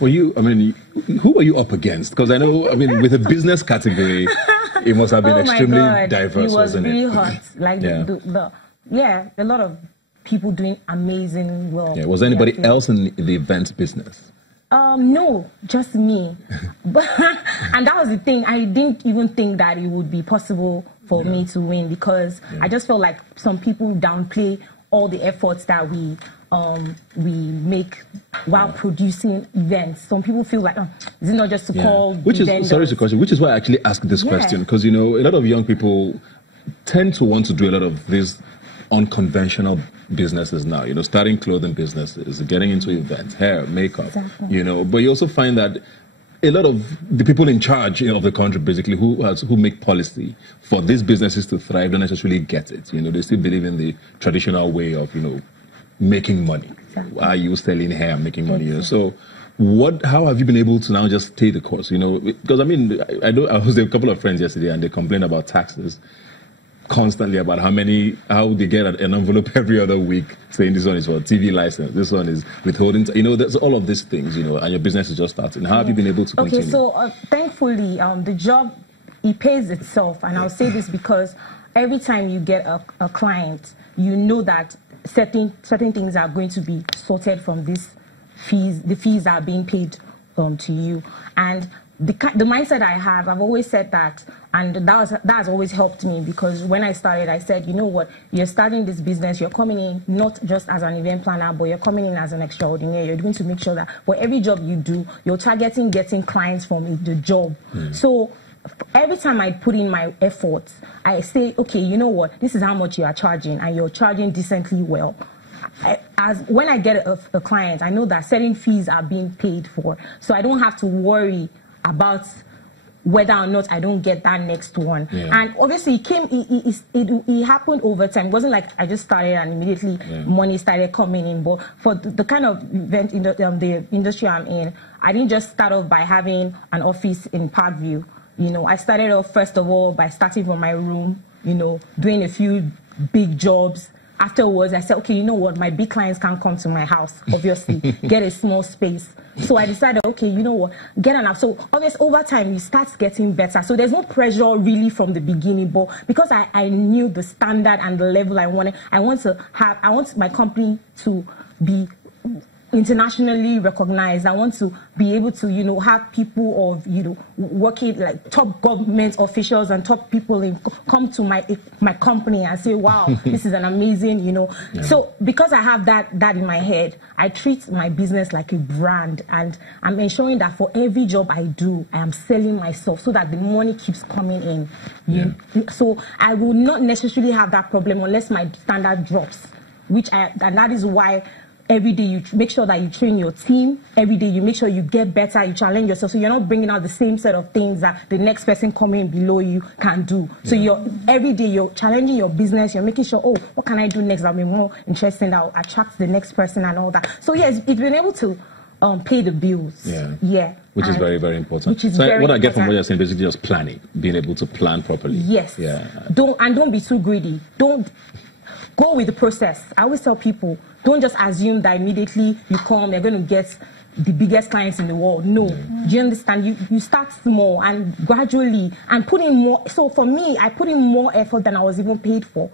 Were you, I mean, who were you up against? Because I know, I mean, with a business category, it must have been extremely diverse, wasn't it? It was really hot. Like, a lot of people doing amazing work. Yeah. Was there anybody else in the events business? No, just me. And that was the thing. I didn't even think that it would be possible for me to win, because I just felt like some people downplay all the efforts that we make while producing events. Some people feel like, is it not just to call vendors? Sorry to question, which is why I actually asked this question, because, you know, a lot of young people tend to want to do a lot of these unconventional businesses now, you know, starting clothing businesses, getting into events, hair, makeup, you know, but you also find that a lot of the people in charge of the country, basically, who make policy for these businesses to thrive, don't necessarily get it. You know, they still believe in the traditional way of, you know, making money. Are you selling hair, making money? You know? So, how have you been able to now just stay the course? You know, because I mean, I was with a couple of friends yesterday, and they complained about taxes constantly, about how they get an envelope every other week saying this one is for TV license, this one is withholding, you know, there's all of these things, you know, and your business is just starting. How have you been able to continue? Okay, so thankfully, the job, it pays itself, and I'll say this because every time you get a client, you know that certain things are going to be sorted from these fees. The fees are being paid to you, and the mindset I have, I've always said that, and that has always helped me, because when I started, I said, you know what, you're starting this business, you're coming in not just as an event planner, but you're coming in as an extraordinaire. You're going to make sure that for every job you do, you're targeting getting clients from the job. So every time I put in my efforts, I say, okay, you know what, this is how much you are charging, and you're charging decently well. When I get a client, I know that certain fees are being paid for, so I don't have to worry about whether or not I don't get that next one. And obviously it happened over time. It wasn't like I just started and immediately money started coming in. But for the kind of event in the industry I'm in, I didn't just start off by having an office in Parkview. You know, I started off first of all by starting from my room, you know, doing a few big jobs. Afterwards, I said, okay, you know what, my big clients can't come to my house, obviously, get a small space. So I decided, okay, you know what, get an app. So obviously, over time, it starts getting better. So there's no pressure really from the beginning, but because I knew the standard and the level I wanted, I want my company to be internationally recognized. I want to be able to, you know, have people of, you know, working like top government officials and top people come to my company and say, wow, this is an amazing, you know. So because I have that in my head, I treat my business like a brand, and I'm ensuring that for every job I do, I am selling myself so that the money keeps coming in. So I will not necessarily have that problem unless my standard drops, and that is why every day you make sure that you train your team. Every day you make sure you get better, you challenge yourself, so you're not bringing out the same set of things that the next person coming below you can do. So every day you're challenging your business, you're making sure, oh, what can I do next that'll be more interesting, that'll attract the next person and all that. So yes, it's been able to pay the bills. Which is very, very important. What I get from what you're saying, basically just planning, being able to plan properly. Yes. Don't be too greedy. Don't go with the process. I always tell people, don't just assume that immediately you come, you're going to get the biggest clients in the world. No. Do you understand? You start small and gradually, and put in more. So for me, I put in more effort than I was even paid for.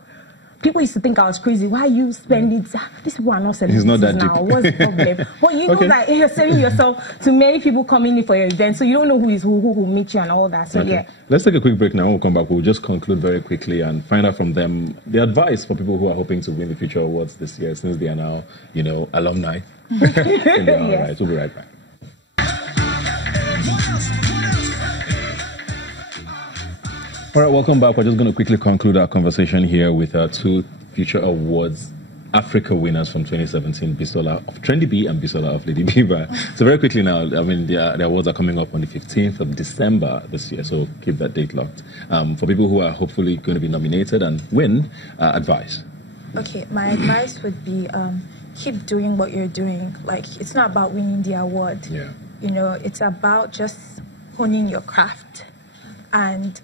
People used to think I was crazy. Why you spend it? These people are not celebrities now. What's the problem? But you know that you're selling yourself to many people coming in for your event, so you don't know who is who will meet you and all that. So Let's take a quick break now. When we come back, we'll just conclude very quickly and find out from them the advice for people who are hoping to win the Future Awards this year, since they are now, you know, alumni. All right, we'll be right back. All right, welcome back. We're just going to quickly conclude our conversation here with our two Future Awards Africa winners from 2017, Bisola of Trendy B and Bisola of Lady Biba. So very quickly now, I mean, the awards are coming up on the 15th of December this year, so keep that date locked. For people who are hopefully going to be nominated and win, advice. Okay, my advice would be keep doing what you're doing. Like, it's not about winning the award. You know, it's about just honing your craft and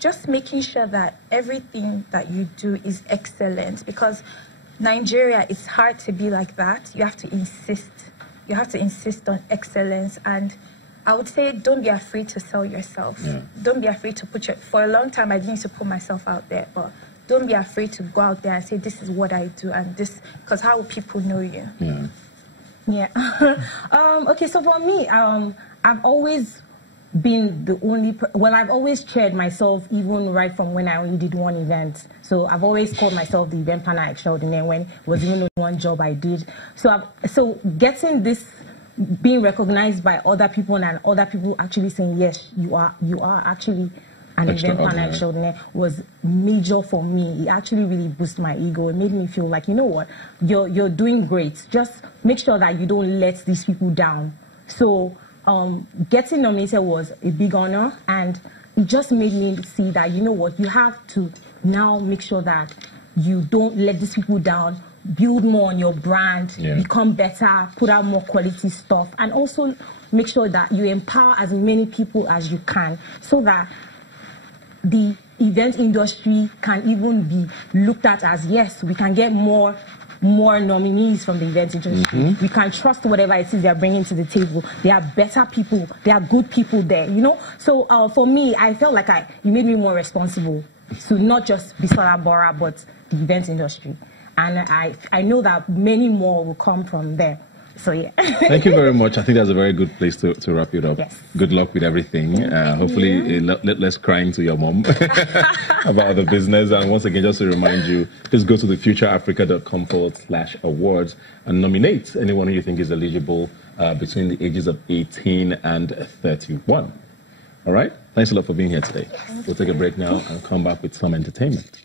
just making sure that everything that you do is excellent, because Nigeria, it's hard to be like that. You have to insist you have to insist on excellence. And I would say, don't be afraid to sell yourself. Yeah. Don't be afraid to for a long time, I didn't used to put myself out there, but don't be afraid to go out there and say, this is what I do, and this, because how will people know you? Yeah. Yeah. Okay, so for me, I've always been the only, I've always cheered myself, even right from when I only did one event. So I've always called myself the event planner extraordinaire when it was even one job I did. So getting this, being recognized by other people and other people actually saying, yes, you are actually an event planner extraordinaire, was major for me. It actually really boosted my ego. It made me feel like, you know what, you're doing great. Just make sure that you don't let these people down. So getting nominated was a big honor, and it just made me see that, you know what, you have to now make sure that you don't let these people down, build more on your brand, become better, put out more quality stuff, and also make sure that you empower as many people as you can, so that the event industry can even be looked at as, yes, we can get more nominees from the event industry. We can trust whatever it is they're bringing to the table. They are better people. They are good people there, you know? So for me, I felt like it made me more responsible to not just be Solar Bora, but the event industry. And I know that many more will come from there. So, yeah. Thank you very much. I think that's a very good place to wrap it up. Yes. Good luck with everything. Hopefully, less crying to your mom about the business. And once again, just to remind you, please go to thefutureafrica.com/awards and nominate anyone who you think is eligible between the ages of 18 and 31. All right? Thanks a lot for being here today. We'll take a break now and come back with some entertainment.